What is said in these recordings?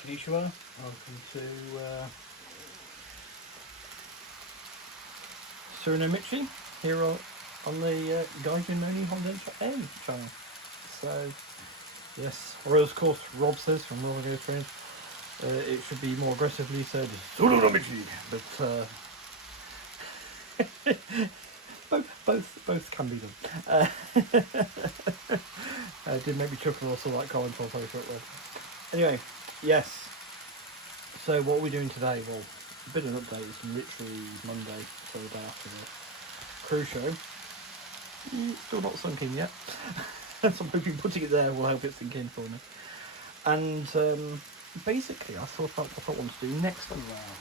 Konnichiwa. Welcome to Tsuru no Michi here on the Gaijin Noni Honda channel. So, yes, or as of course Rob says from Roller Go Trains, it should be more aggressively said Tsuru no Michi, but both can be done. Did make me chuckle or saw that comment on Facebook there. Anyway, yes. So what are we doing today? Well, a bit of an update. It's literally Monday, so the day after the cruise show. Still not sunk in yet. So I'm hoping putting it there will help it sink in for me. And basically, I thought what I want to do next time around.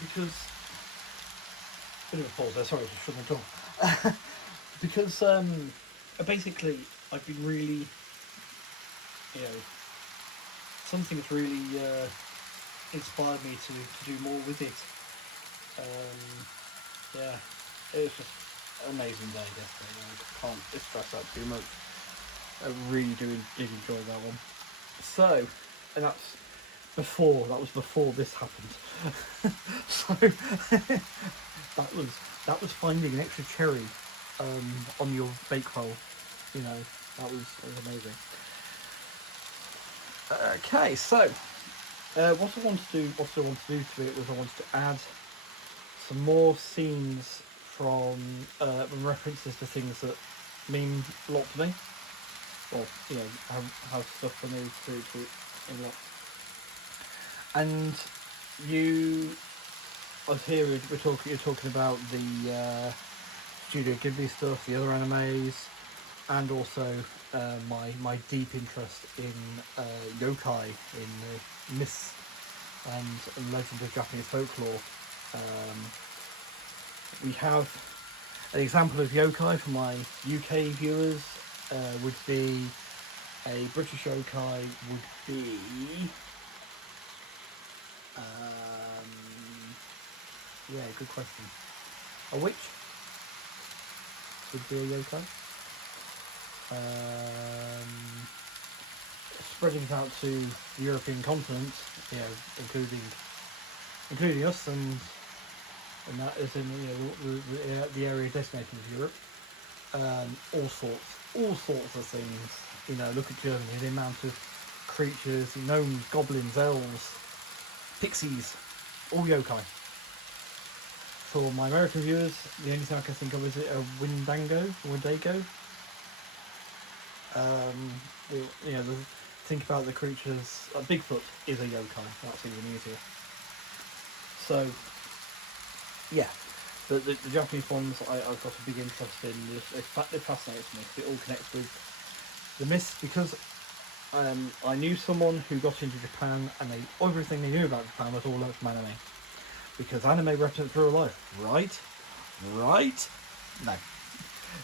Because bit of a pause there. Sorry, I just shut my door. Because basically, I've been really, something's really inspired me to do more with it. Yeah, it was just an amazing day yesterday. I can't stress that too much. I really did enjoy that one. So, and that was before this happened. So that was finding an extra cherry on your bake roll. That was amazing. Okay, so what I wanted to do to it was I wanted to add some more scenes from references to things that mean a lot to me. Well, have stuff for me to in a lot. And you're talking about the Studio Ghibli stuff, the other animes, and also my deep interest in yokai, in myths and legends of Japanese folklore. We have an example of yokai for my UK viewers. Would be a British yokai would be good question. A witch would be a yokai. Spreading it out to the European continent, including us, and that is in the area designated as Europe. All sorts of things. Look at Germany, the amount of creatures, gnomes, goblins, elves, pixies, all yokai. For my American viewers, the only thing I can think of is a Wendigo. Think about the creatures. Bigfoot is a yokai. That's even easier. So, yeah, the Japanese ones I've got a big interest in. It fascinates me. It all connects with the myths because I knew someone who got into Japan and everything they knew about Japan was all learnt from anime. Because anime represents real life, right? No.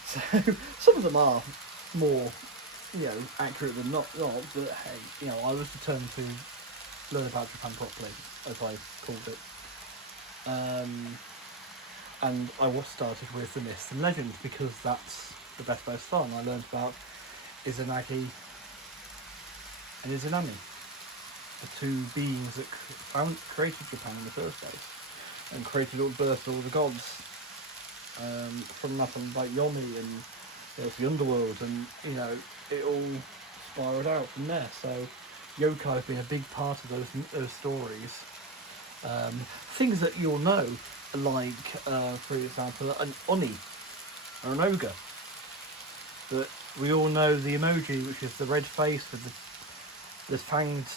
So some of them are more, accurate than not. But hey, I was determined to learn about Japan properly, as I called it. And I was started with the myths and legends because that's the best way to start. And I learned about Izanagi and Izanami, the two beings that created Japan in the first place. And created all birthed all the gods. From nothing like Yomi and there's the underworld, and it all spiraled out from there. So yokai have been a big part of those stories. Things that you'll know, like for example, an oni or an ogre. That we all know the emoji, which is the red face with the fanged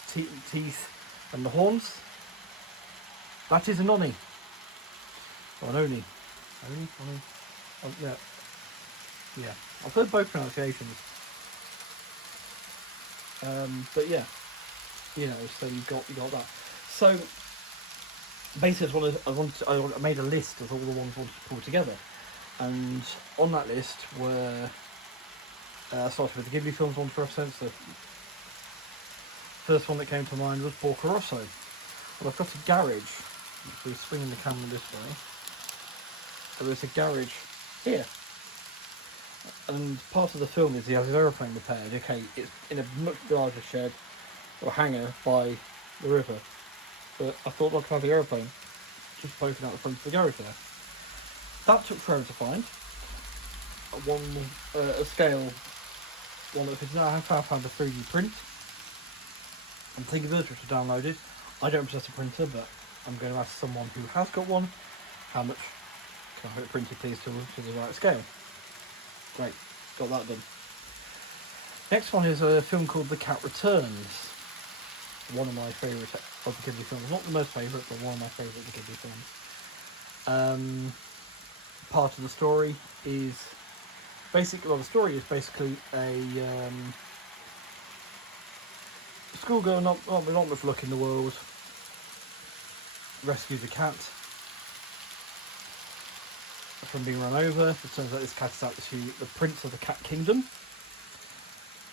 teeth and the horns. That is an oni. Or an oni. Oni? Oh, yeah. I've heard both pronunciations. But yeah, so you got that. So basically, I made a list of all the ones I wanted to pull together, and on that list were I started with the Ghibli films I wanted to reference. The first one that came to mind was Porco Rosso. Well, I've got a garage. So we're swinging the camera this way. there was a garage here. And part of the film is he has his aeroplane repaired. Okay, it's in a much larger shed or hangar by the river. But I thought I could have the aeroplane just poking out the front of the garage there. That took forever to find. A scale one that fits. Now I have found a 3D print. I'm thinking of to download it. I don't possess a printer, but I'm going to ask someone who has got one how much can I have it printed, please, to the right scale. Great, got that done. Next one is a film called The Cat Returns. One of my favourite of the Ghibli films. Not the most favourite, but one of my favourite of the Ghibli films. Part of the story is basically a schoolgirl, not much luck in the world, rescues a cat from being run over. It turns out this cat is actually the prince of the cat kingdom.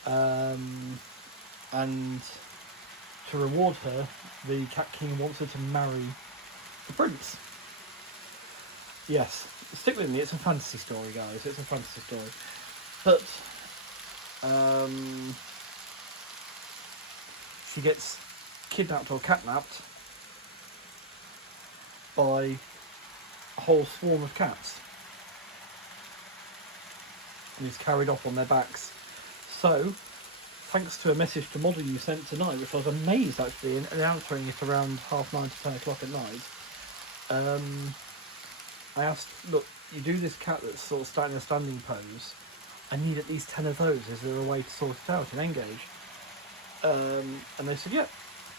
And to reward her, the cat king wants her to marry the prince. Yes, stick with me, it's a fantasy story, guys. It's a fantasy story. But she gets kidnapped or catnapped by a whole swarm of cats and is carried off on their backs. So, thanks to a message to Model you sent tonight, which I was amazed actually in answering it around 9:30 to 10 o'clock at night, I asked, look, you do this cat that's sort of starting a standing pose, I need at least 10 of those, is there a way to sort it out and engage? And they said, yeah,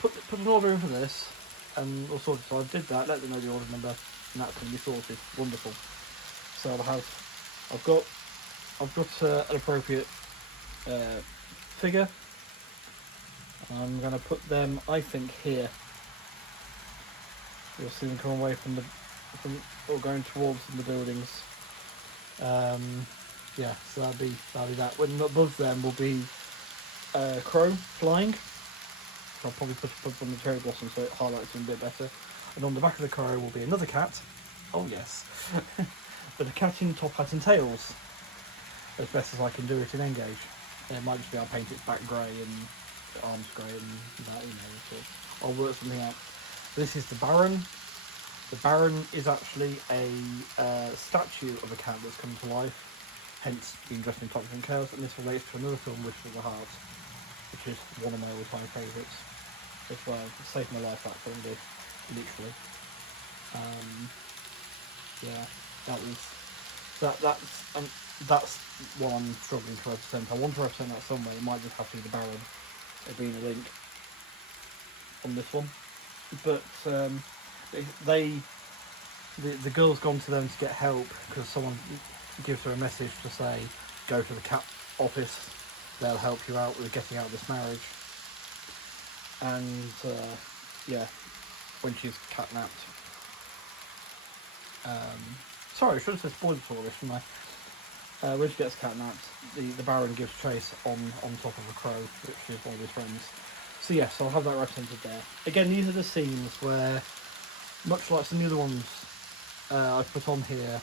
put an order in for this and we'll sort it. So I did that, let them know the order number, and that's going to be sorted. Wonderful. So I've got an appropriate figure. I'm going to put them, I think, here. You'll see them come away from or going towards the buildings. Yeah, so that'll be that. When above them will be crow flying. So I'll probably put on the cherry blossom so it highlights them a bit better. And on the back of the crow will be another cat. Oh yes. But a cat in top hat and tails. As best as I can do it in Engage. It might just be I'll paint its back grey and the arms grey and that, so I'll work something out. This is the Baron. The Baron is actually a statue of a cat that's come to life, hence being dressed in Toxic and Chaos, and this relates to another film, Wish of the Heart, which is one of my all-time favourites as well. It saved my life, that film did, literally. Yeah, that's what I'm struggling to represent. I want to represent that somewhere. It might just have to be the Baron. There'll be a link on this one, but the girl's gone to them to get help because someone gives her a message to say go to the cat office, they'll help you out with getting out of this marriage. And yeah, when she's catnapped, sorry, I should have said spoilers for this, shouldn't I? When she gets catnapped, the Baron gives chase on top of a crow, which is one of his friends. So yes, I'll have that represented there. Again, these are the scenes where, much like some of the other ones I've put on here,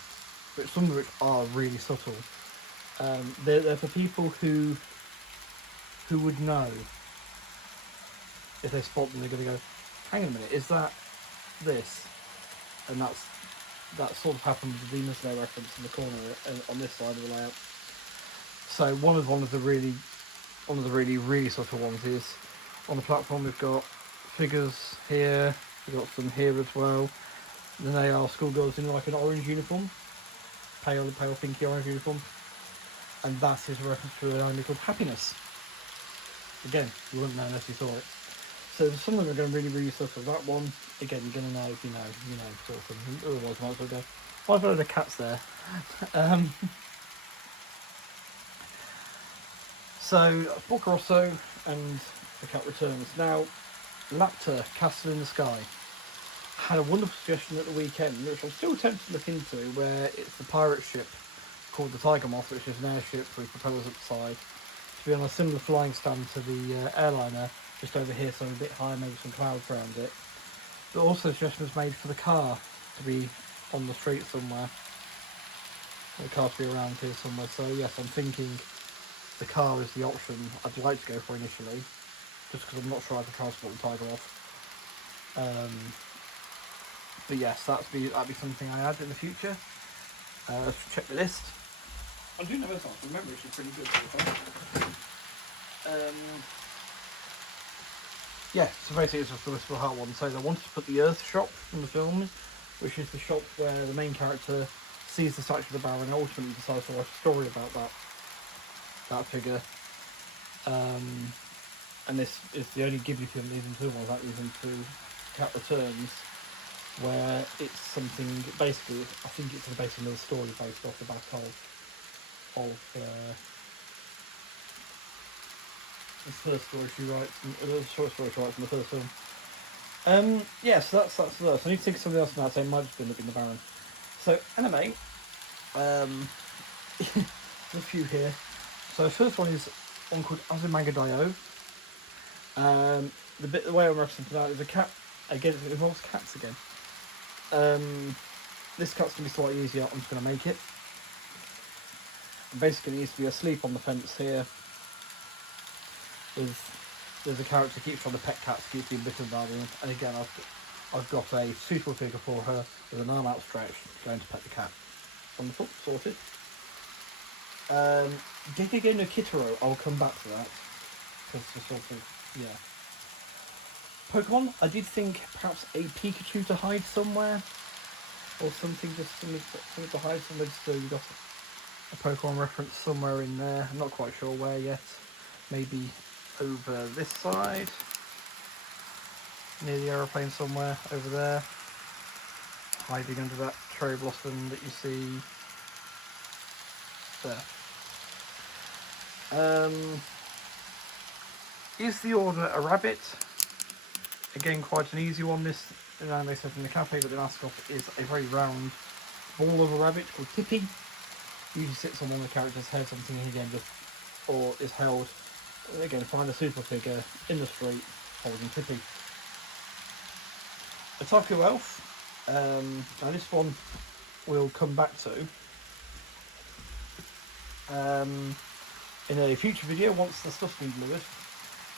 but some of which are really subtle, they're for people who would know. If they spot them, they're going to go, hang on a minute, is that this? And that sort of happened with the Demon Slayer reference in the corner on this side of the layout. So one of the really subtle ones is on the platform. We've got figures here, we've got some here as well. Then they are schoolgirls in like an orange uniform, pale pinky orange uniform, and that is a reference to an anime called Happiness. Again, you wouldn't know unless you saw it. So some of them are going to really subtle. That one, again, you're going to know if you know, sort of thing. Otherwise, you might as well go, oh, I've heard the cat's there. So, Porco Rosso and The Cat Returns. Now, Lapta, Castle in the Sky, had a wonderful suggestion at the weekend, which I'm still tempted to look into, where it's the pirate ship called the Tiger Moth, which is an airship with propellers at the side, to be on a similar flying stand to the airliner, just over here, so a bit higher, maybe some clouds around it. But also a suggestion was made for the car to be on the street somewhere, The car to be around here somewhere. So yes, I'm thinking the car is the option I'd like to go for initially, just because I'm not sure I can transport the Tiger off. But yes, that'd be something I add in the future. Check the list. I do know this one. Remember, she's pretty good. Yeah, so basically it's just the Whisper Heart one. So they wanted to put the Earth shop from the films, which is the shop where the main character sees the statue of the Baron and ultimately decides to write a story about that figure. And this is the only Ghibli film even two ones that even to Cat Returns, where it's something basically I think it's based on another story based off the back of the first story she writes, the short story she writes in the first film. Yeah, so that's the first. I need to think of something else now, so it might just be looking the Baron. So anime, there's a few here. So the first one is one called Azumanga Daioh. The way I'm referencing that is a cat. Again, it involves cats again. This cat's gonna be slightly easier. I'm just gonna make it. Basically, it needs to be asleep on the fence here. There's a character who keeps trying to pet cats, keeps being bitten by them, and again, I've got a suitable figure for her with an arm outstretched, going to pet the cat. Wonderful, sorted. Gekige no Kitaro, I'll come back to that. Because the sort of, yeah. Pokemon, I did think perhaps a Pikachu to hide somewhere. Or something, just something to hide somewhere, so you got a Pokemon reference somewhere in there. I'm not quite sure where yet. Maybe over this side. Near the aeroplane somewhere, over there. Hiding under that cherry blossom that you see there. Is the order a rabbit? Again, quite an easy one. This they said in the cafe, but the mascot is a very round ball of a rabbit called Tippy. Usually sits on one of the characters' heads. I'm thinking again, just or is held. Again, find a super figure in the street holding Tippy. Otaku Elf. Now this one we'll come back to in a future video once the stuff's been delivered.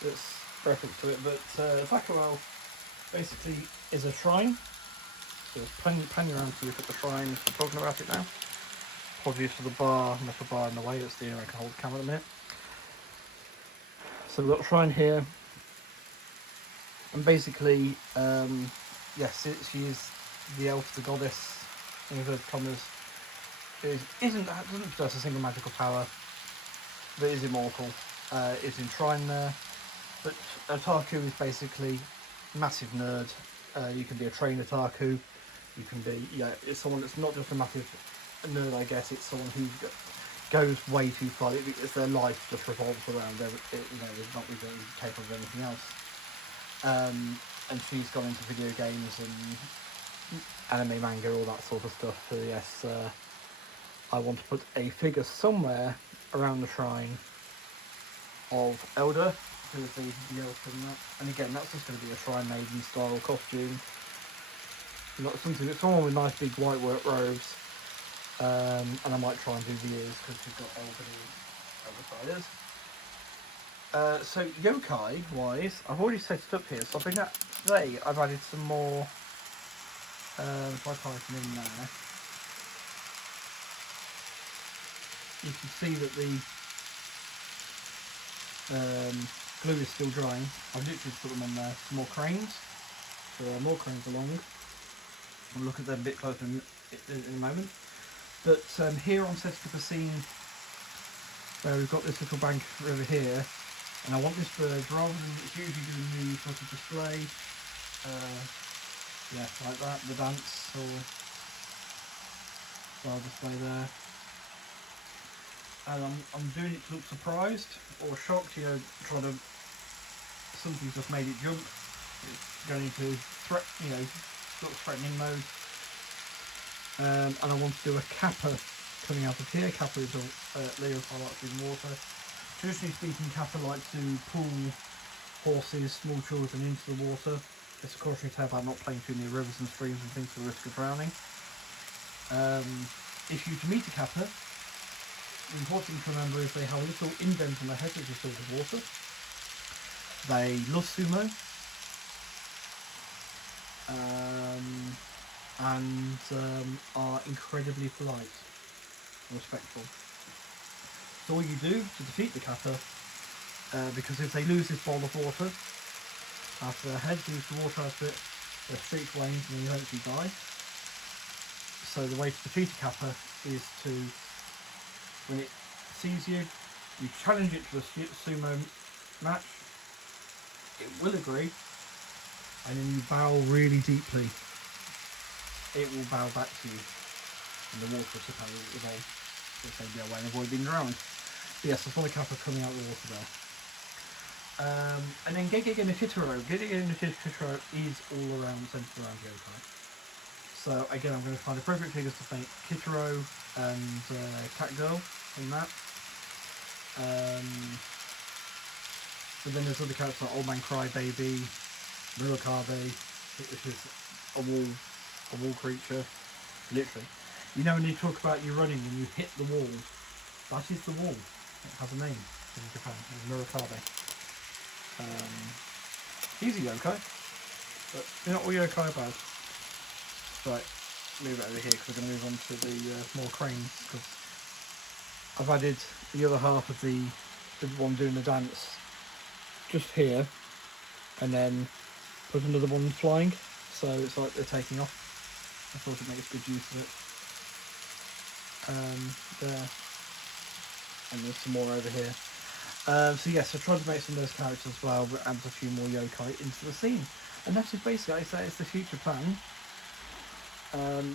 That's reference to it, but Otaku Elf basically is a shrine. So panning around to look at the shrine as we're talking about it now. Apologies for the metal bar in the way, it's the only way I can hold the camera at the minute. So we've got a shrine here, and basically, yes, she is the elf, the goddess, in inverted commas. Doesn't possess a single magical power, but is immortal, is enshrined there. But otaku is basically massive nerd. You can be a trained otaku. You can be, it's someone that's not just a massive nerd, I guess. It's someone who goes way too far. It's their life just revolves around there's not really capable of anything else. And she's gone into video games and anime, manga, all that sort of stuff. So yes, I want to put a figure somewhere around the shrine of Elder, who is the elf in that. And again, that's just going to be a shrine maiden style costume. Not something that's someone with nice big white work robes. And I might try and do the ears because we've got elder side is. So yokai wise, I've already set it up here. So I think that today I've added some more. If I type them in there, you can see that the glue is still drying. I've literally put them on there. Some more cranes. So there are more cranes along. We'll look at them a bit closer in a moment. But here I'm setting up a scene where we've got this little bank over here, and I want this bird, rather than it's usually doing the sort of display, like that, the dance, or style display there. And I'm doing it to look surprised or shocked, trying to, something's just made it jump. It's going into sort of threatening mode. And I want to do a kappa coming out of here. Kappa is a Leotard that's in water. Traditionally speaking, kappa like to pull horses, small children into the water. It's a cautionary tale about not playing too near rivers and streams and things for the risk of drowning. if you meet a kappa, the important thing to remember is they have a little indent on their head which is filled with water. They love sumo, and are incredibly polite and respectful. So all you do to defeat the kappa, because if they lose this bowl of water after their head leaves the water out of it, their streak wanes and they eventually die. So the way to defeat a kappa is to, when it sees you, you challenge it to a sumo match, it will agree, and then you bow really deeply. It will bow back to you, and the water will slip out of the bowl if they go away and avoid being drowned. But yes, I saw the kappa coming out of the water there. And then Gegege no Kitaro. Gegege no Kitaro is all around, centered around yokai. So again, I'm going to find appropriate figures to paint Kitaro and Cat Girl in that. But then there's other characters like Old Man Crybaby, Murokabe, which is a wall creature, literally. You know when you talk about you running and you hit the wall, that is the wall. It has a name in Japan, Murokabe. He's a yokai, but they're not all yokai are bad. Right, move it over here because we're going to move on to the more cranes, because I've added the other half of the one doing the dance just here, and then put another one flying, so it's like they're taking off. I thought it makes good use of it. There, and there's some more over here. So yes, I tried to make some of those characters as well, but adds a few more yokai into the scene. And that's just basically, I say, it's the future plan.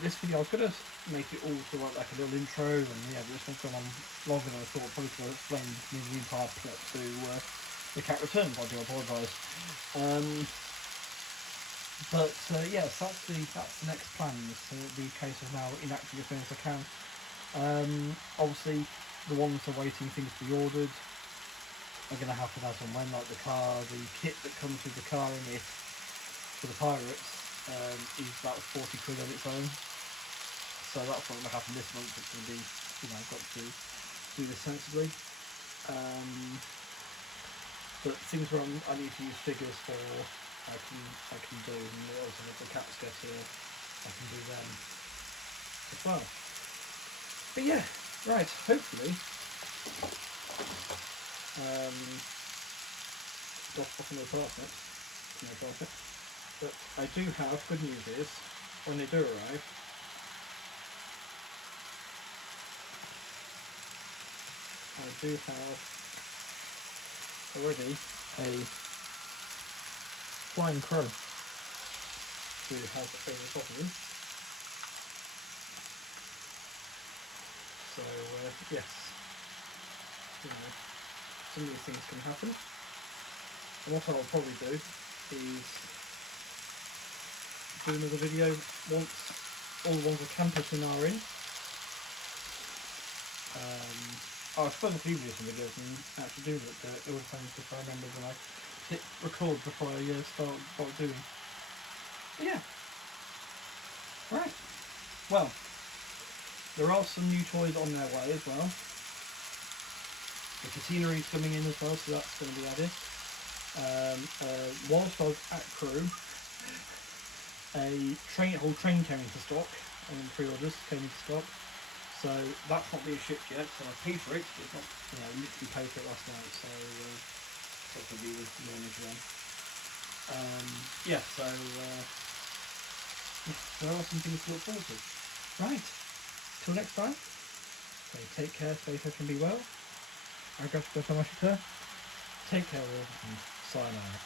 This video, I was going to make it all to like a little intro, and yeah, but this one's gone on longer than I thought. Probably to explain the entire plot to the cat returns. I do apologise. Yes, that's the next plan. So it'll be a case of now enacting as soon as I can. Obviously, the ones are waiting things to be ordered are going to happen as and when, like the car, the kit that comes with the car in it for the pirates is about 40 quid on its own. So that's not going to happen this month. It's going to be, I've got to do this sensibly. But things where I need to use figures for, I can do, and also if the cats get here, I can do them as well. But yeah, right, hopefully, off on the parsnip, but I do have, good news is, when they do arrive, I do have already a flying crow who has a top of him. So yes, some of these things can happen. And what I'll probably do is do another video once all the ones with Camperton are in. I've spent a few videos and videos and actually doing it, but it was something if I remember when I hit record before I start doing. But yeah. Right. Well, there are some new toys on their way as well. The catenary is coming in as well, so that's going to be added. Whilst I was at Crew, a whole train came into stock, and pre-orders came into stock. So that's not being shipped yet, so I paid for it. It's not, literally paid for it last night, so that will be with the owners then. There are some things to look forward to. Right, till next time, so take care, stay safe and be well. Arigatou gozaimasu. Take care all, and sayonara.